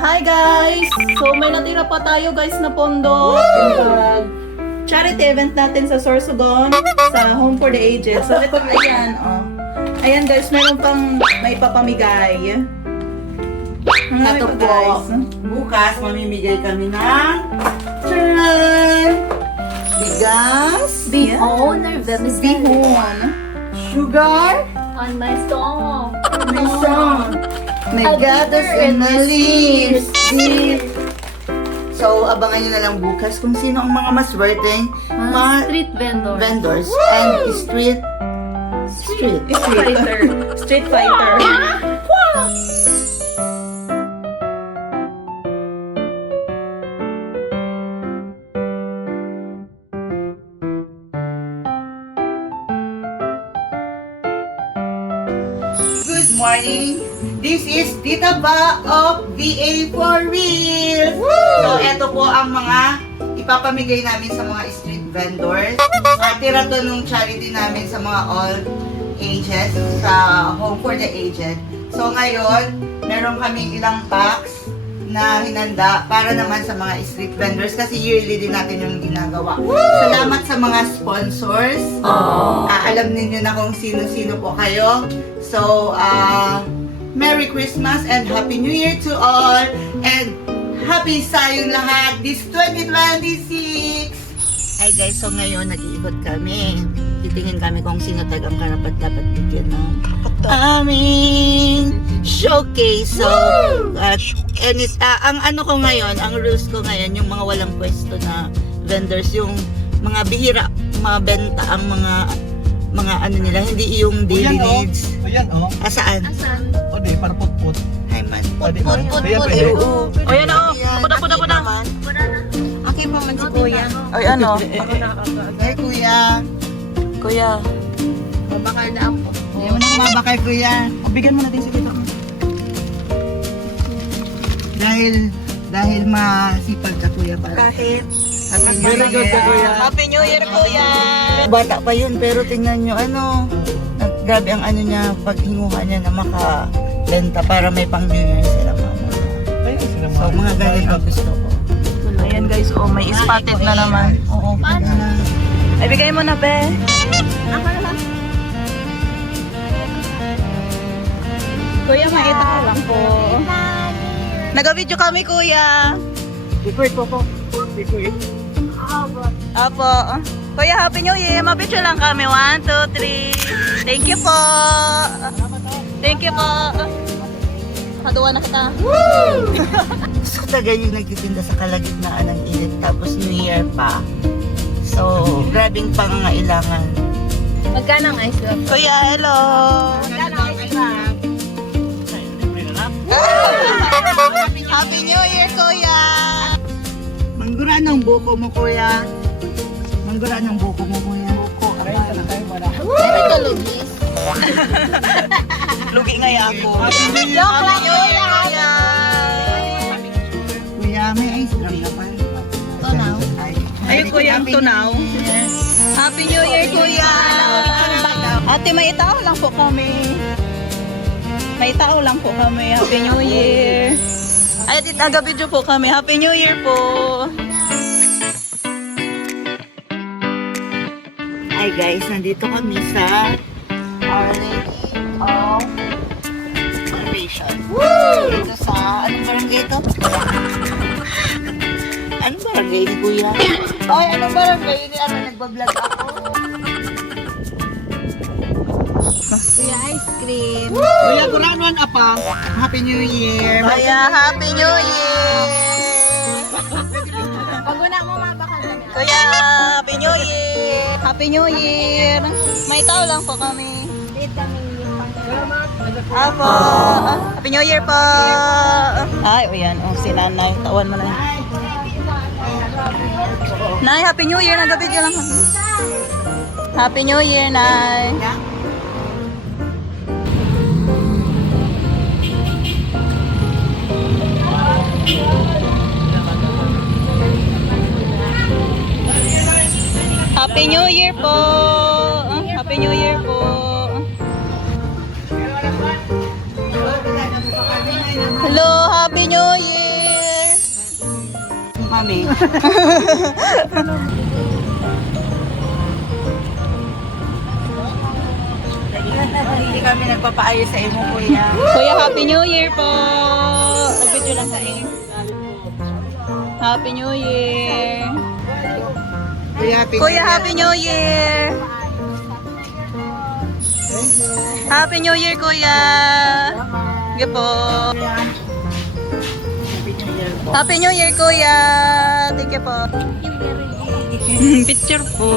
Hi guys! So may natira pa tayo guys na pondo. Charity event natin sa Sorsogon sa Home for the Aged. So ito ayan, oh. Ayan guys, meron pang may papamigay. Ito po, bukas mamimigay kami ng tcharan! Bigas, Bihon or Vemis Bihon. sugar, on my song. may song, may A gatas bitter and and the leaves. So, abangan nyo na lang bukas kung sino ang mga maswerteng mga Street vendor. vendors and street. Street fighter. Street fighter. Good morning! This is Tita Ba of VA for Real! So, eto po ang mga ipapamigay namin sa mga street vendors. Tira to nung charity namin sa mga all ages, sa Home for the Aged. So, ngayon, meron kaming ilang packs na hinanda para naman sa mga street vendors kasi yearly din natin yung ginagawa. Salamat sa mga sponsors. Alam ninyo na kung sino-sino po kayo. So, Merry Christmas and Happy New Year to all! And Happy sayong lahat this 2026! Hi guys, so ngayon nag-iikot kami. Titingin kami kung sino tagang karapat dapat bigyan ng aming showcase. So, ang ano ko ngayon, ang rules ko ngayon, yung mga walang pwesto na vendors, yung mga bihira, mabenta ang mga ano nila, hindi yung daily needs. Ayan, oh. Asaan? Asan? O, di, para put-put. Ay man, Pwede put. ba? Ayan, pwede. Oo. O yan o, puda. Akin pa man si kuya. Ay ano? Ay kuya. Kuya. Mabakal na ako. Hindi mo nang mabakay kuya. O, bigyan mo natin si Tito. Dahil masipag ka kuya para. Kahit. Happy New Very good ka, kuya. Happy New Year, Kuya! Bata pa yun pero tingnan nyo ano. Grabe ang ano niya paghinguha niya na makabenta para may pang New Year sila mama. Ayan, sila So mga ganun ang gusto ko. Ayan guys, oh, may spotted na naman. Oo, pwede na. Ay, bigay mo na, be. Ako naman. Kuya, makita ka lang po. Nag-video kami, Kuya. Record po. Record. Apo. Kuya, Happy New Year. Mapicture lang kami. 1, 2, 3. Thank you po. Thank you po. Kaduwa na kita. So tagal yung nagtitinda sa kalagitnaan ng init tapos New Year pa. So, grabing pangangailangan. Magkano ang ice drop? Kuya, hello. Magkano ang ice drop? Happy New Year, Kuya. Manggura ng buko mo, kuya. Manggura ng buko mo, kuya. Meron ka lugis. Lugi nga ako. Joke lang, kuya. Kuya, may ice cream na pa. Tunaw. Ayun, Kuya, ang tunaw. Happy New Year, Kuya. Ate, may tao lang po kami. May tao lang po kami. Happy New Year. Ay, taga-video po kami. Happy New Year po. Hi guys, nandito kami sa Our Lady of Salvation. Dito sa, anong barangay ito? Anong barangay ni kuya? Ay, anong barangay ni? Ano, nagbablog ako. Kuya, ice cream. Kuya, kuranuan apa? Happy New Year! Kuya, Happy New Year. Pag una mo, mabakal na niya. Kuya, Happy New Year. Happy New Year. May tao lang po kami. Date kami yung Apo. Happy New Year po. Ay, o yan. O, si Nanay. Tawan mo na. Nay, Happy New Year. Nagabigyan lang kami. Happy New Year, Nay. Happy New Year po. Happy New Year po. Hello, Happy New Year! kami. Hindi kami nagpapaayos sa imo, kuya. Kuya, Happy New Year po! Nag-video lang kami. Happy New Year! Kuya, Happy New Year! Happy New Year, Kuya! Sige po. Happy New Year, Kuya! Thank you po. Picture po.